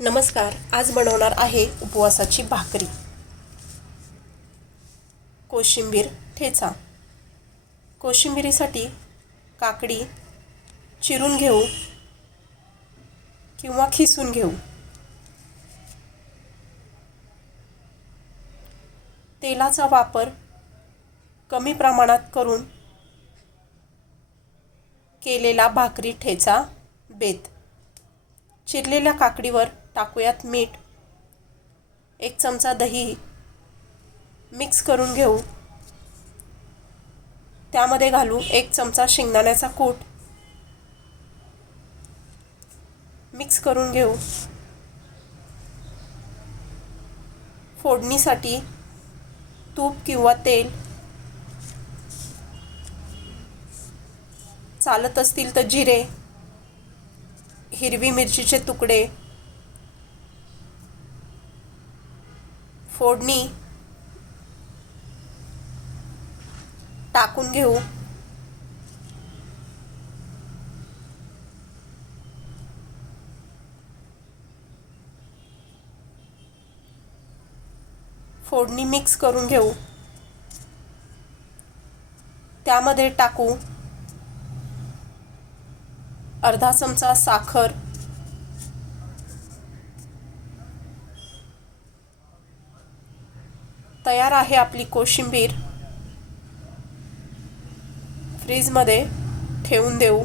नमस्कार आज बनवणार आहे उपवासाची भाकरी. कोशिंबीर ठेचा. कोशिंबिरीसाठी काकडी चिरून घेऊ किंवा खिसून घेऊ. तेलाचा वापर कमी प्रमाणात करून केलेला भाकरी ठेचा बेत. चिरलेल्या काकडीवर टाकूयात मीठ. एक चमचा दही मिक्स करून घेऊ. त्यामध्ये घालू एक चमचा शेंगदाण्याचा कूट. मिक्स करून घेऊ. फोडणीसाठी तूप किंवा तेल. चालत असतील तर जिरे हिरवी मिरचीचे तुकडे. फोडणी टाकून घेऊ. फोडणी मिक्स करून घेऊ. त्यामध्ये टाकू. अर्धा चमचा साखर. तयार आहे आपली कोशिंबीर. फ्रीजमध्ये ठेवून देऊ.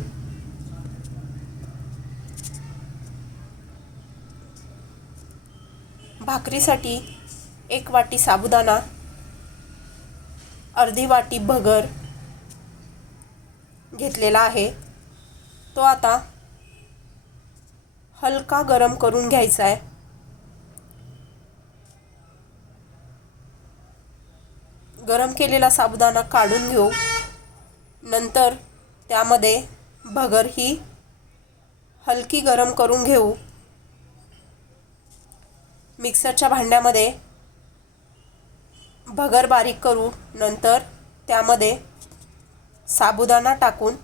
भाकरीसाठी एक वाटी साबुदाणा अर्धी वाटी भगर घेतलेला आहे. तो आता हलका गरम करून घ्यायचा आहे. गरम केलेला साबुदाणा काढून घेऊ. नंतर त्यामध्ये भगर ही हलकी गरम करून घेऊ. मिक्सरच्या भांड्यामध्ये भगर बारीक करू. नंतर त्यामध्ये साबुदाणा टाकून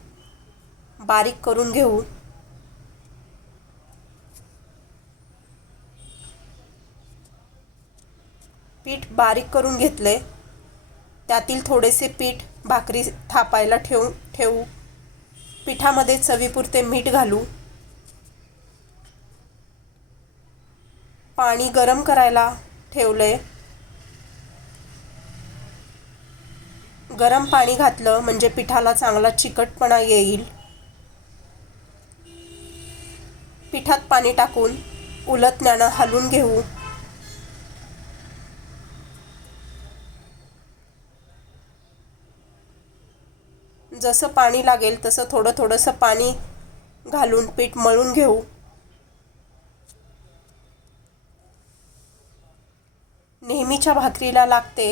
बारीक करून घेऊ. पीठ बारीक करून घेतले. त्यातील थोडेसे पीठ भाकरी थापायला ठेवू ठेवू. पिठामध्ये चवीपुरते मीठ घालू. पाणी गरम करायला ठेवले गरम पाणी घातलं म्हणजे पिठाला चांगला चिकटपणा येईल. पिठात पाणी टाकून उलतण्यानं हलवून घेऊ. जसं पाणी लागेल तसं थोडं थोडंसं पाणी घालून पीठ मळून घेऊ. नेहमीच्या भाकरीला लागते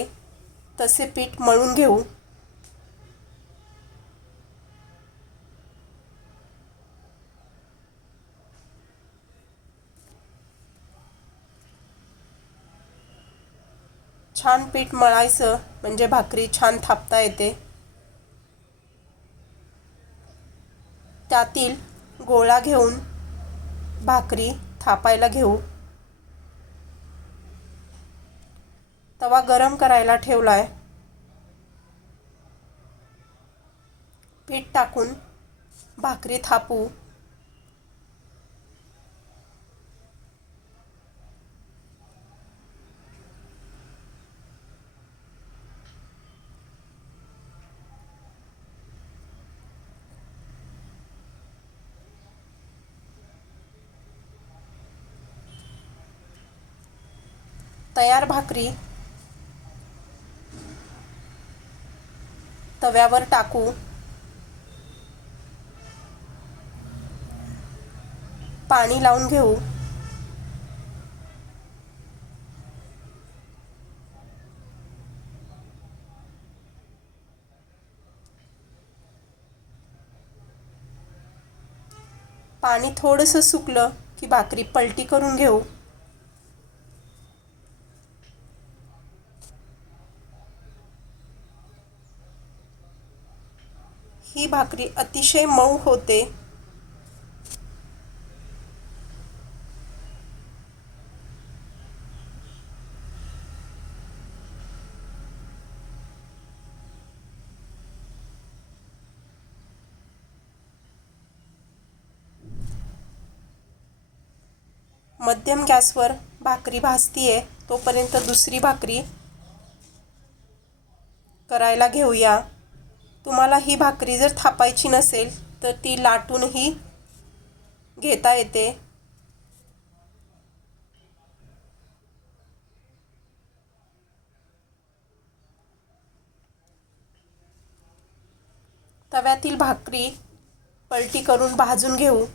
तसे पीठ मळून घेऊ. छान पीठ मळायचं म्हणजे भाकरी छान थापता येते. त्यातील गोळा घेऊन भाकरी थापायला घेऊ. तवा गरम करायला ठेवला आहे पीठ टाकून भाकरी थापू. तयार भाकरी तव्यावर टाकू. पाणी लावून घेऊ. पाणी थोडंसं सुकलं की भाकरी पलटी करून घेऊ. ही भाकरी अतिशय मऊ होते. मध्यम गॅसवर भाकरी भाजतीये तोपर्यंत दुसरी भाकरी करायला घेऊया. तुम्हाला ही भाकरी जर थापायची नसेल तर ती लाटूनही घेता येते. तव्यातील भाकरी पलटी करून भाजून घेऊ.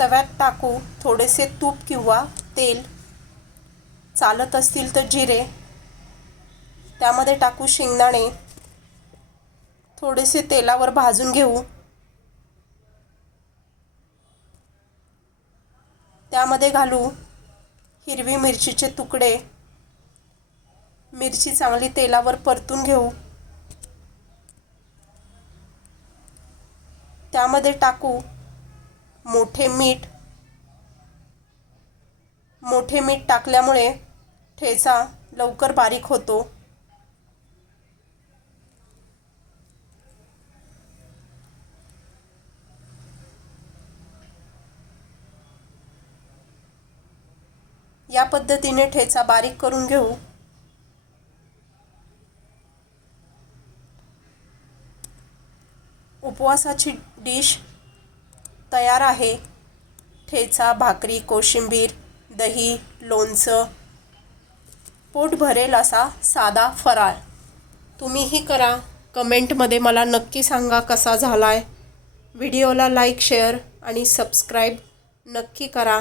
तव्यात टाकू थोडेसे तूप किंवा तेल चालत असतील तर जिरे त्यामध्ये टाकू शेंगदाणे थोडेसे तेलावर भाजून घेऊ. त्यामध्ये घालू हिरवी मिरचीचे तुकडे. मिरची चांगली तेलावर परतून घेऊ. त्यामध्ये टाकू मोठे मीठ. मोठे मीठ टाकल्यामुळे ठेचा लवकर बारीक होतो. या पद्धतीने ठेचा बारीक करून घेऊ. उपवासाची डिश तयार आहे. ठेचा भाकरी कोशिंबीर दही लोणचं. पोट भरेल असा साधा फराळ. तुम्हीही करा. कमेंटमध्ये मला नक्की सांगा कसा झाला आहे व्हिडिओला लाईक शेअर आणि सबस्क्राईब नक्की करा.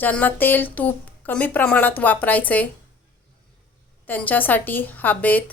ज्यांना तेल तूप कमी प्रमाणात वापरायचे त्यांच्यासाठी हा बेत